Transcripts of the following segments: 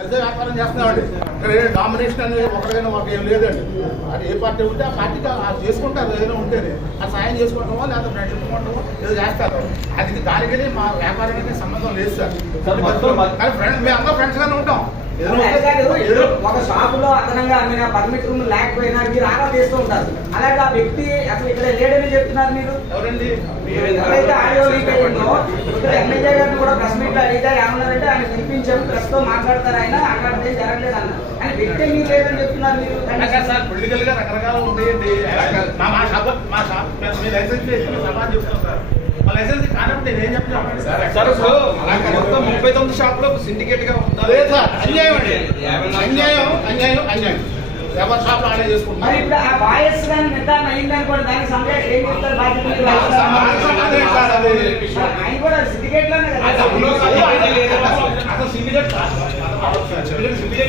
కలిసే వ్యాపారం చేస్తున్నామండి. ఇక్కడ డామినేషన్ అనేది ఒకరికైనా మాకు ఏం లేదండి. అది ఏ పార్టీ ఉంటే ఆ పార్టీకి చేసుకుంటారు. ఏదైనా ఉంటేనే అది సాయం చేసుకుంటామో లేదా ఫ్రెండ్షిప్ ఉంటామో ఏదో చేస్తారు. అది దానికి మా వ్యాపారానికి సంబంధం లేదు సార్. కానీ ఫ్రెండ్స్ మేము అందరూ ఫ్రెండ్స్గానే ఉంటాం. ఒక షాప్ లో అదనంగా అమ్మిన పర్మిట్ రూమ్ లేకపోయినా మీరు ఆరా చేస్తూ ఉంటారు. అలాగే ఆ వ్యక్తి అసలు ఇక్కడ లేడని చెప్తున్నారు మీరు. ఎవరండి? ఎవరైతే ఆడియో లీక్ అయిందో ఇక్కడ ఎమ్మెల్యే గారిని కూడా ప్రెస్ మీట్ లో అడిగితే ఏమన్నారంటే ఆయన పిలిపించాం, ప్రెస్ తో మాట్లాడతారు, ఆయన అక్కడ జరగలేదు అన్న. ఆయన వ్యక్తి మీకు లేదని చెప్తున్నారు మీరు. సార్ పొలిటికల్ గా రకరకాలు ఉంటాయండి. మా షాప్ మీ లైసెన్స్ సమాధానం చెప్తాం సార్. మా లైసెన్స్ కానప్పుడు నేను ఏం చెప్తాను సార్. మొత్తం 39 షాప్ లో సిండికేట్ గా ఉందా? లేదు సార్, అన్యాయం అండి. అన్యాయం ఎవరి షాప్ లో ఆడే చేసుకుంటాం. మరి ఇప్పుడు ఆ వాయిస్ కానీ నిర్ధారణ అయిందనుకోండి, దానికి సమయం ఏం చెప్తారు? బాధ్యత ఆయన కూడా సిండికేట్ లోనే కదా. అసలు సిండికేట్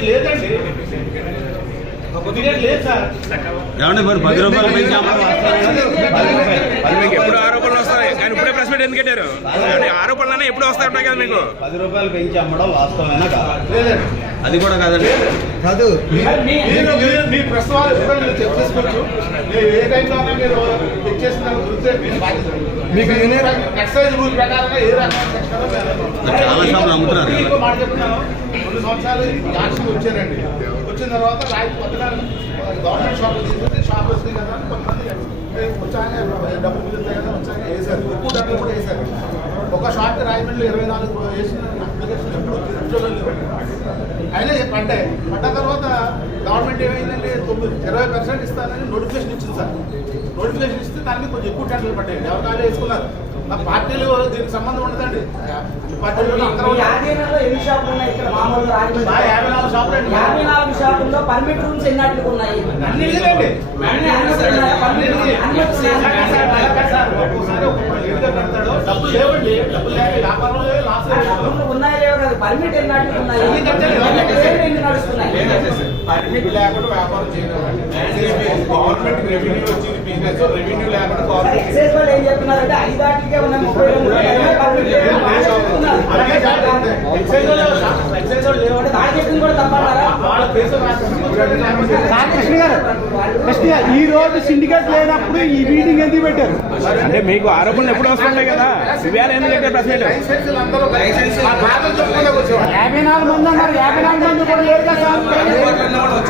లేదండి. లేదు సార్. ఏమంటే మరి 10 రూపాయల పెంచి ఎప్పుడు ఆరోపణలు వస్తాయి కానీ ఇప్పుడే ప్రెస్ మీట్ ఎందుకు పెట్టారు? ఆరోపణలు ఎప్పుడు వస్తాయి ఉంటాయి కదా మీకు. 10 రూపాయలు పెంచి అమ్మడం వాస్తవమేనా కాదు? లేదండి, అది కూడా కాదండి. కాదు, మీ ప్రశ్న వాళ్ళు ఎప్పుడైనా చెక్ చేసుకోవచ్చు. మీరు ఏ టైంలో మీరు చెక్ చేసిన గుర్తే మీకు ఎక్సైజ్ రూల్ ప్రకారంగా ఏ రకమైన చాలా షాపులు అమ్ముతున్నారు. మాట చెప్తున్నాను. 2 సంవత్సరాలు యాక్షన్ వచ్చారండి. వచ్చిన తర్వాత పొద్దున గవర్నమెంట్ షాపులు తీసుకుని షాప్ వస్తుంది కదా అని కొంతమంది వచ్చాక డబ్బులు మిగులుతాయి కదా వచ్చాక వేశారు. ఎక్కువ డబ్బులు కూడా వేశారు. ఒక షాప్కి రాయమండ్రి 24 వేసిన అప్లికేషన్ ఎప్పుడు అయినా పడ్డాయి. పడ్డ తర్వాత గవర్నమెంట్ ఏమైందంటే 20% ఇస్తానని నోటిఫికేషన్ ఇచ్చింది సార్. నోటిఫికేషన్ ఇస్తే దానికి కొంచెం ఎక్కువ ట్యాక్సులు పడ్డాయి. ఎవరు వేసుకున్నారు. నా పార్టీలు దీనికి సంబంధం ఉండదండి. పార్టీలు ఎన్ని షాపులు ఉన్నాయి ఇక్కడ? మామూలుగా 54 షాపులు అండి. 54 షాపుల్లో పర్మిట్ రూమ్స్ ఎన్నట్లు ఉన్నాయి? అన్ని లేదండి. డబ్బులు లేవండి. డబ్బులు లేక వ్యాపారంలో లాస్ ఉన్నాయో లేవో కాదు, పర్మిట్ ఎన్నట్లు ఉన్నాయి? ఎన్ని నడుస్తున్నాయి? పర్మిట్ లేకుండా వ్యాపారం చేయలేమండి. గవర్నమెంట్ రెవెన్యూ వచ్చింది బిజినెస్. రెవెన్యూ లేకుండా గవర్నమెంట్ ఎక్సైజ్ వాళ్ళు ఏం చెప్తున్నారంటే 5 ఆటికే ఉన్న 30 పర్మిట్ ఈ రోజు సిండికేట్ లేనప్పుడు ఈ మీటింగ్ ఎందుకు పెట్టారు? అంటే మీకు ఆరోపణలు ఎప్పుడు వస్తుంటాయి కదా, ఇవాళ ఎందుకు పెట్టారు ప్రెస్ మీట్? 54 మంది అన్నారు. 54 మంది కూడా లేరు కదా.